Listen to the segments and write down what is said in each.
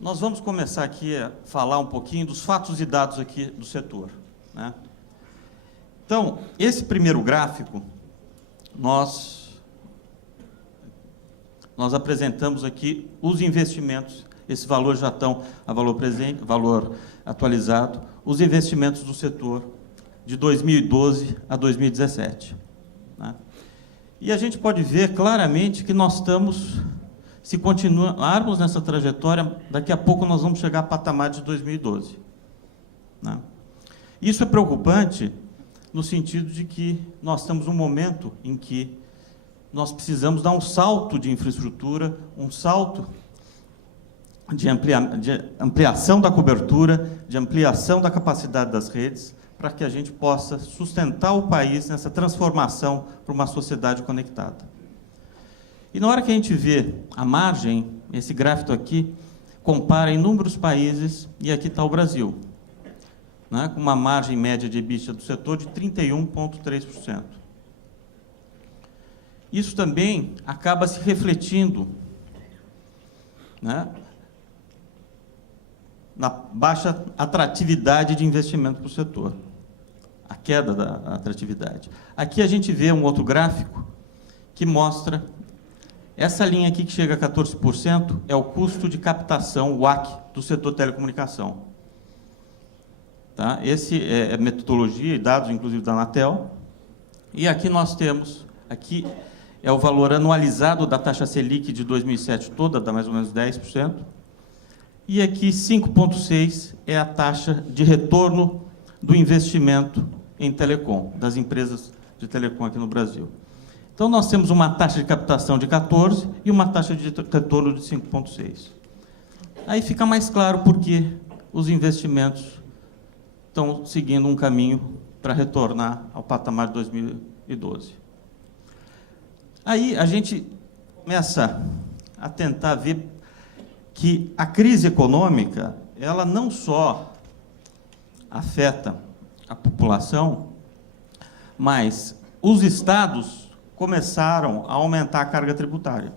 nós vamos começar aqui a falar um pouquinho dos fatos e dados aqui do setor, né? Então, esse primeiro gráfico, nós apresentamos aqui os investimentos, esses valores já estão a valor presente, valor atualizado, os investimentos do setor de 2012 a 2017. Né? E a gente pode ver claramente que nós estamos, se continuarmos nessa trajetória, daqui a pouco nós vamos chegar a patamar de 2012. Né? Isso é preocupante no sentido de que nós estamos num momento em que nós precisamos dar um salto de infraestrutura, um salto de ampliação da cobertura, de ampliação da capacidade das redes, para que a gente possa sustentar o país nessa transformação para uma sociedade conectada. E na hora que a gente vê a margem, esse gráfico aqui compara inúmeros países, e aqui está o Brasil, né, com uma margem média de EBITDA do setor de 31,3%. Isso também acaba se refletindo, né, na baixa atratividade de investimento para o setor, a queda da atratividade. Aqui a gente vê um outro gráfico que mostra essa linha aqui que chega a 14%, é o custo de captação, o WACC, do setor telecomunicação. Tá? Esse é metodologia e dados, inclusive, da Anatel. E aqui nós temos, aqui é o valor anualizado da taxa Selic de 2007 toda, dá mais ou menos 10%. E aqui 5,6% é a taxa de retorno do investimento em telecom, das empresas de telecom aqui no Brasil. Então, nós temos uma taxa de captação de 14% e uma taxa de retorno de 5,6%. Aí fica mais claro por que os investimentos estão seguindo um caminho para retornar ao patamar de 2012. Aí a gente começa a tentar ver que a crise econômica, ela não só afeta a população, mas os estados começaram a aumentar a carga tributária,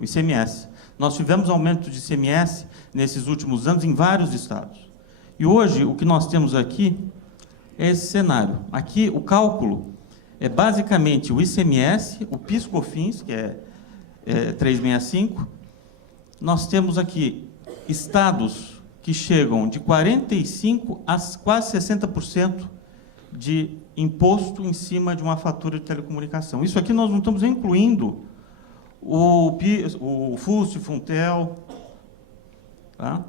o ICMS. Nós tivemos aumento de ICMS nesses últimos anos em vários estados. E hoje, o que nós temos aqui é esse cenário. Aqui, o cálculo é basicamente o ICMS, o PIS/COFINS, que é 365. Nós temos aqui estados que chegam de 45% a quase 60% de imposto em cima de uma fatura de telecomunicação. Isso aqui nós não estamos incluindo o FUST, Funtel, tá?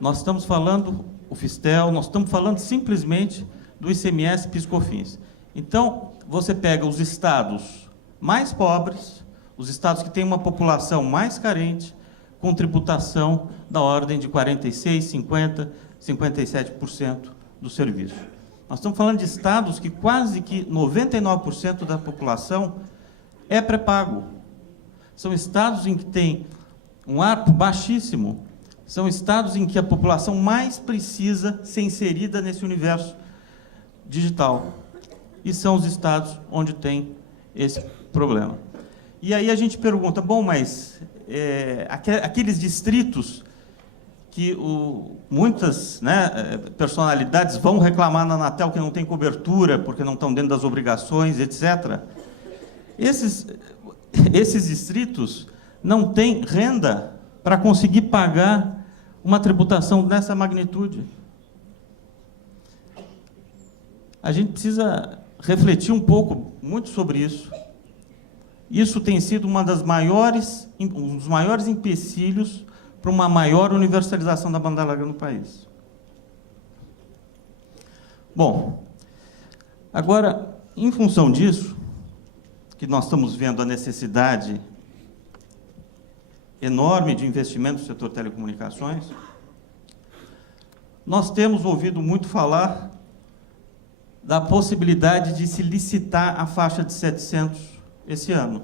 Nós estamos falando, o Fistel, nós estamos falando simplesmente do ICMS, PIS/COFINS. Então, você pega os estados mais pobres, os estados que têm uma população mais carente, com tributação da ordem de 46%, 50%, 57% do serviço. Nós estamos falando de estados que quase que 99% da população é pré-pago. São estados em que tem um ARPU baixíssimo, são estados em que a população mais precisa ser inserida nesse universo digital. E são os estados onde tem esse problema. E aí a gente pergunta, bom, mas aqueles distritos que muitas, né, personalidades vão reclamar na Anatel que não tem cobertura, porque não estão dentro das obrigações, etc. Esses distritos não têm renda para conseguir pagar uma tributação dessa magnitude. A gente precisa refletir um pouco, muito sobre isso. Isso tem sido um dos maiores empecilhos para uma maior universalização da banda larga no país. Bom, agora, em função disso, que nós estamos vendo a necessidade enorme de investimento no setor de telecomunicações, nós temos ouvido muito falar da possibilidade de se licitar a faixa de 700 esse ano.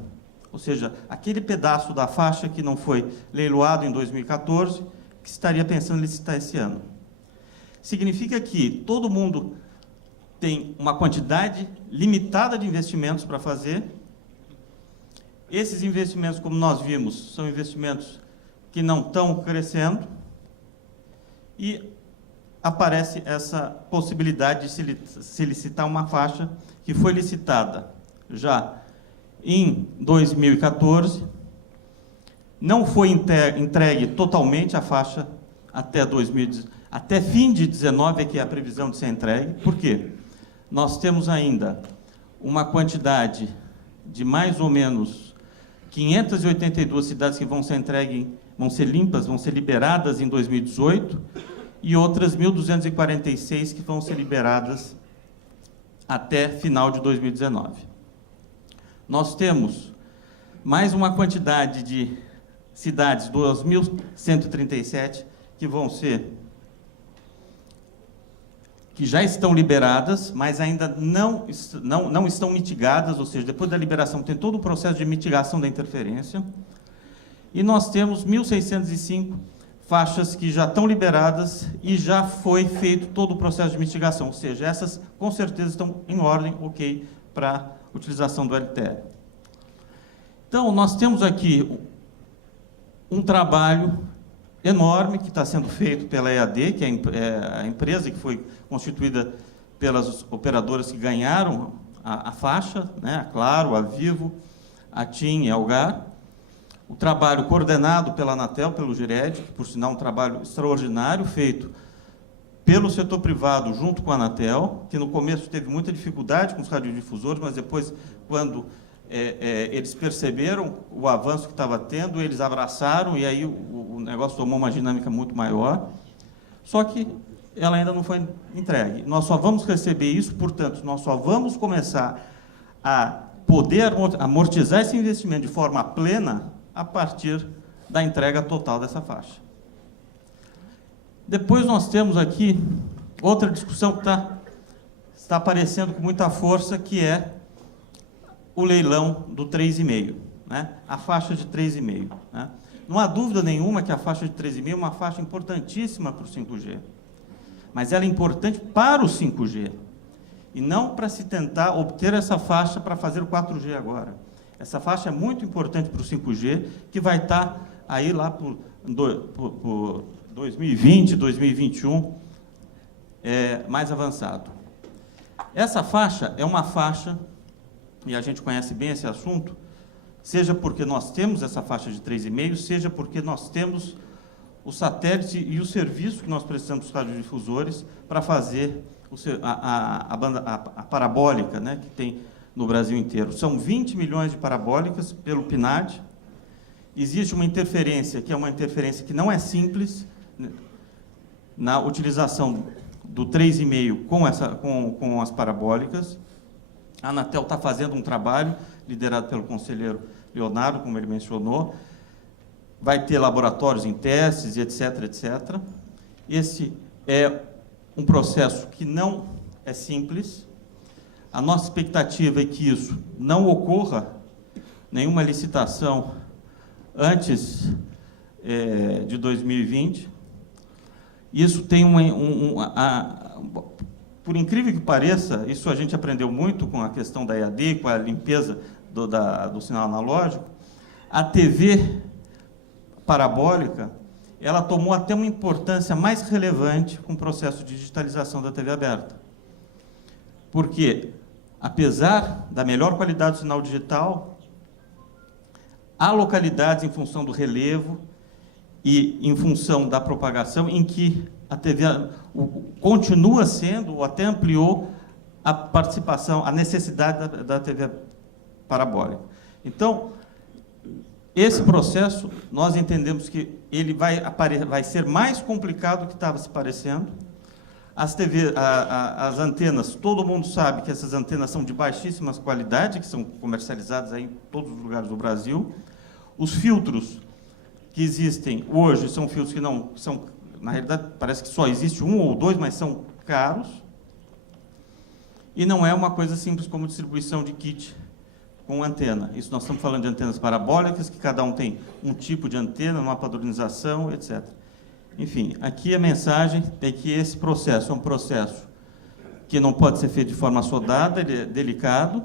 Ou seja, aquele pedaço da faixa que não foi leiloado em 2014, que estaria pensando em licitar esse ano. Significa que todo mundo tem uma quantidade limitada de investimentos para fazer. Esses investimentos, como nós vimos, são investimentos que não estão crescendo, e aparece essa possibilidade de se licitar uma faixa que foi licitada já em 2014, não foi entregue totalmente a faixa até fim de 19 é que é a previsão de ser entregue. Por quê? Nós temos ainda uma quantidade de mais ou menos 582 cidades que vão ser entregues, vão ser limpas, vão ser liberadas em 2018, e outras 1.246 que vão ser liberadas até final de 2019. Nós temos mais uma quantidade de cidades, 2.137, que já estão liberadas, mas ainda não estão mitigadas, ou seja, depois da liberação tem todo o processo de mitigação da interferência. E nós temos 1.605 faixas que já estão liberadas e já foi feito todo o processo de mitigação, ou seja, essas com certeza estão em ordem, ok, para utilização do LTE. Então, nós temos aqui um trabalho enorme que está sendo feito pela EAD, que é a empresa que foi constituída pelas operadoras que ganharam a faixa, né, a Claro, a Vivo, a TIM e a Algar. O trabalho coordenado pela Anatel, pelo Gired, que, por sinal, um trabalho extraordinário, feito pelo setor privado junto com a Anatel, que no começo teve muita dificuldade com os radiodifusores, mas depois, quando eles perceberam o avanço que estava tendo, eles abraçaram, e aí o negócio tomou uma dinâmica muito maior, só que ela ainda não foi entregue. Nós só vamos receber isso, portanto, nós só vamos começar a poder amortizar esse investimento de forma plena a partir da entrega total dessa faixa. Depois nós temos aqui outra discussão que está aparecendo com muita força, que é o leilão do 3,5, né? A faixa de 3,5. Né? Não há dúvida nenhuma que a faixa de 3,5 é uma faixa importantíssima para o 5G, mas ela é importante para o 5G, e não para se tentar obter essa faixa para fazer o 4G agora. Essa faixa é muito importante para o 5G, que vai estar aí lá por 2020, 2021, mais avançado. Essa faixa é uma faixa, e a gente conhece bem esse assunto, seja porque nós temos essa faixa de 3,5, seja porque nós temos o satélite e o serviço que nós precisamos dos radiodifusores para fazer a parabólica, né, que tem no Brasil inteiro. São 20 milhões de parabólicas pelo PNAD. Existe uma interferência, que é uma interferência que não é simples, na utilização do 3,5 com as parabólicas. A Anatel está fazendo um trabalho, liderado pelo conselheiro Leonardo, como ele mencionou. Vai ter laboratórios em testes, etc., etc. Esse é um processo que não é simples. A nossa expectativa é que isso não ocorra, nenhuma licitação antes de 2020. Isso tem por incrível que pareça, isso a gente aprendeu muito com a questão da EAD, com a limpeza do sinal analógico. A TV parabólica, ela tomou até uma importância mais relevante com o processo de digitalização da TV aberta. Porque, apesar da melhor qualidade do sinal digital, há localidades, em função do relevo e em função da propagação, em que a TV continua sendo, ou até ampliou, a participação, a necessidade da TV parabólica. Então, esse processo, nós entendemos que ele vai ser mais complicado do que estava se parecendo. As antenas, todo mundo sabe que essas antenas são de baixíssima qualidade, que são comercializadas aí em todos os lugares do Brasil. Os filtros que existem hoje são filtros que não são, na realidade, parece que só existe um ou dois, mas são caros. E não é uma coisa simples como distribuição de kit com antena. Isso nós estamos falando de antenas parabólicas, que cada um tem um tipo de antena, uma padronização, etc. Enfim, aqui a mensagem é que esse processo é um processo que não pode ser feito de forma assodada, ele é delicado,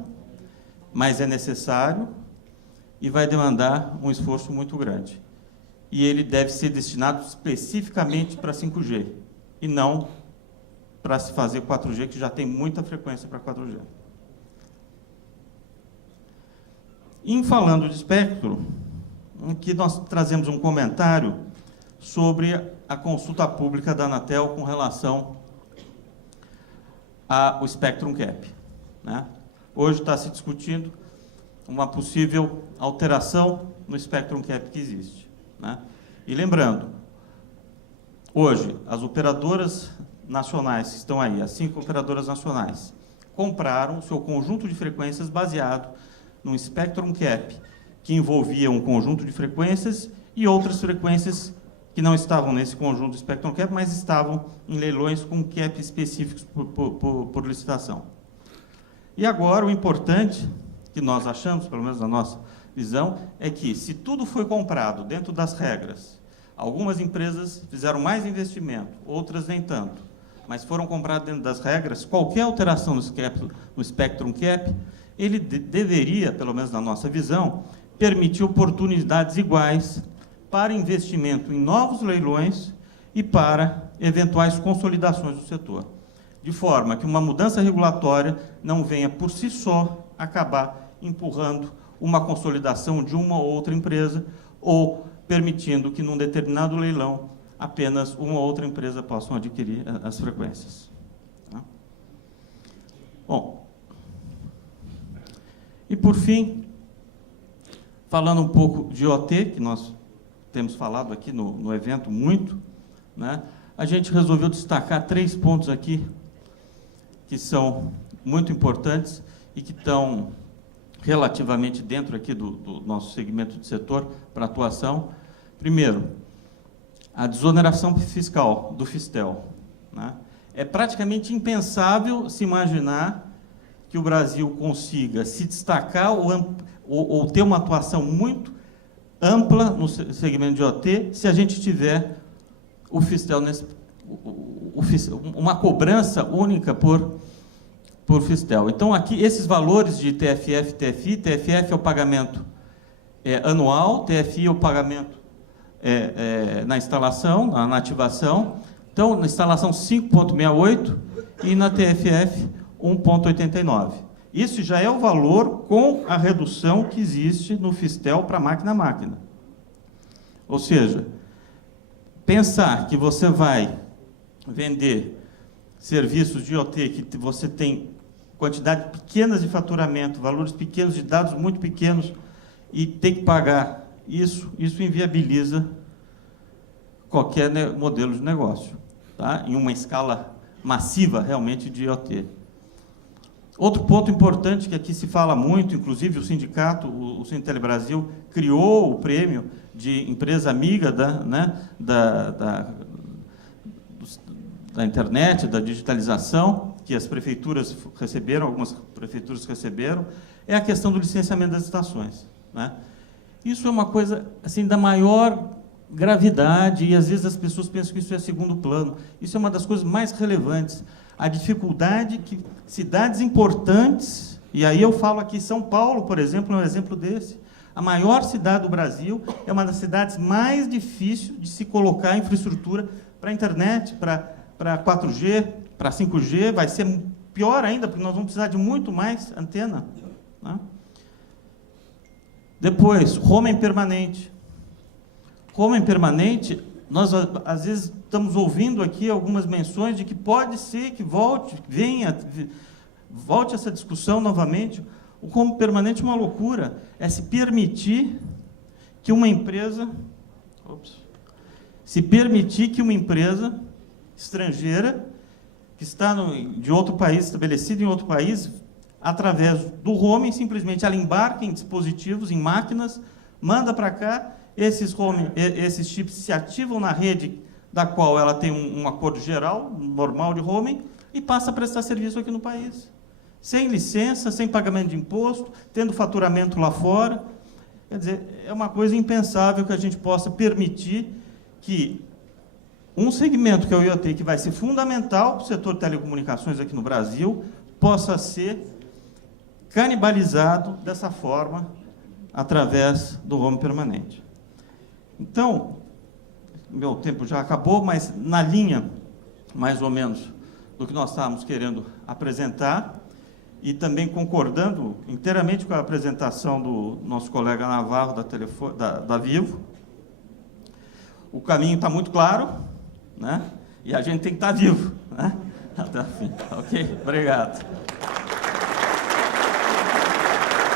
mas é necessário e vai demandar um esforço muito grande. e ele deve ser destinado especificamente para 5G, e não para se fazer 4G, que já tem muita frequência para 4G. Em falando de espectro, aqui nós trazemos um comentário sobre a consulta pública da Anatel com relação ao Spectrum Cap, né? Hoje está se discutindo uma possível alteração no Spectrum Cap que existe, né? E lembrando, hoje, as operadoras nacionais que estão aí, as 5 operadoras nacionais, compraram o seu conjunto de frequências baseado num Spectrum Cap que envolvia um conjunto de frequências e outras frequências que não estavam nesse conjunto de Spectrum Cap, mas estavam em leilões com cap específicos por licitação. E agora, o importante que nós achamos, pelo menos na nossa visão, é que, se tudo foi comprado dentro das regras, algumas empresas fizeram mais investimento, outras nem tanto, mas foram compradas dentro das regras, qualquer alteração no Spectrum Cap, ele deveria, pelo menos na nossa visão, permitir oportunidades iguais para investimento em novos leilões e para eventuais consolidações do setor, de forma que uma mudança regulatória não venha, por si só, acabar empurrando uma consolidação de uma ou outra empresa ou permitindo que, num determinado leilão, apenas uma ou outra empresa possam adquirir as frequências. Tá? Bom, e, por fim, falando um pouco de IoT, que nós temos falado aqui no evento muito, né? A gente resolveu destacar 3 pontos aqui que são muito importantes e que estão relativamente dentro aqui do nosso segmento de setor para atuação. Primeiro, a desoneração fiscal do Fistel, né? É praticamente impensável se imaginar que o Brasil consiga se destacar ou ter uma atuação muito ampla no segmento de IoT, se a gente tiver o Fistel uma cobrança única por Fistel. Então, aqui, esses valores de TFF, TFI, TFF é o pagamento anual, TFI é o pagamento na instalação, na ativação. Então, na instalação 5,68 e na TFF 1,89. Isso já é o valor com a redução que existe no Fistel para máquina a máquina. Ou seja, pensar que você vai vender serviços de IoT que você tem quantidades pequenas de faturamento, valores pequenos de dados muito pequenos, e tem que pagar isso inviabiliza qualquer modelo de negócio, tá? Em uma escala massiva, realmente, de IoT. Outro ponto importante que aqui se fala muito, inclusive o sindicato, o Sintel Brasil, criou o prêmio de empresa amiga da internet, da digitalização, que as prefeituras receberam, algumas prefeituras receberam, é a questão do licenciamento das estações, né? Isso é uma coisa assim da maior gravidade e, às vezes, as pessoas pensam que isso é segundo plano. Isso é uma das coisas mais relevantes. A dificuldade que cidades importantes, e aí eu falo aqui, São Paulo, por exemplo, é um exemplo desse. A maior cidade do Brasil é uma das cidades mais difíceis de se colocar infraestrutura para a internet, para 4G, para 5G, vai ser pior ainda, porque nós vamos precisar de muito mais antena, né? Depois, roaming permanente. Roaming permanente, nós, às vezes, estamos ouvindo aqui algumas menções de que pode ser que volte essa discussão novamente. O roaming permanente é uma loucura. É se permitir que uma empresa... se permitir que uma empresa estrangeira, que está de outro país, estabelecida em outro país, através do roaming, simplesmente ela embarca em dispositivos, em máquinas, manda para cá, esses chips se ativam na rede da qual ela tem um acordo geral, normal de roaming, e passa a prestar serviço aqui no país. Sem licença, sem pagamento de imposto, tendo faturamento lá fora. Quer dizer, é uma coisa impensável que a gente possa permitir que um segmento, que é o IoT, que vai ser fundamental para o setor de telecomunicações aqui no Brasil, possa ser canibalizado dessa forma, através do roaming permanente. Então, meu tempo já acabou, mas na linha, mais ou menos, do que nós estávamos querendo apresentar, e também concordando inteiramente com a apresentação do nosso colega Navarro da Vivo. O caminho está muito claro, né? E a gente tem que estar vivo, né? Até o fim. Ok? Obrigado.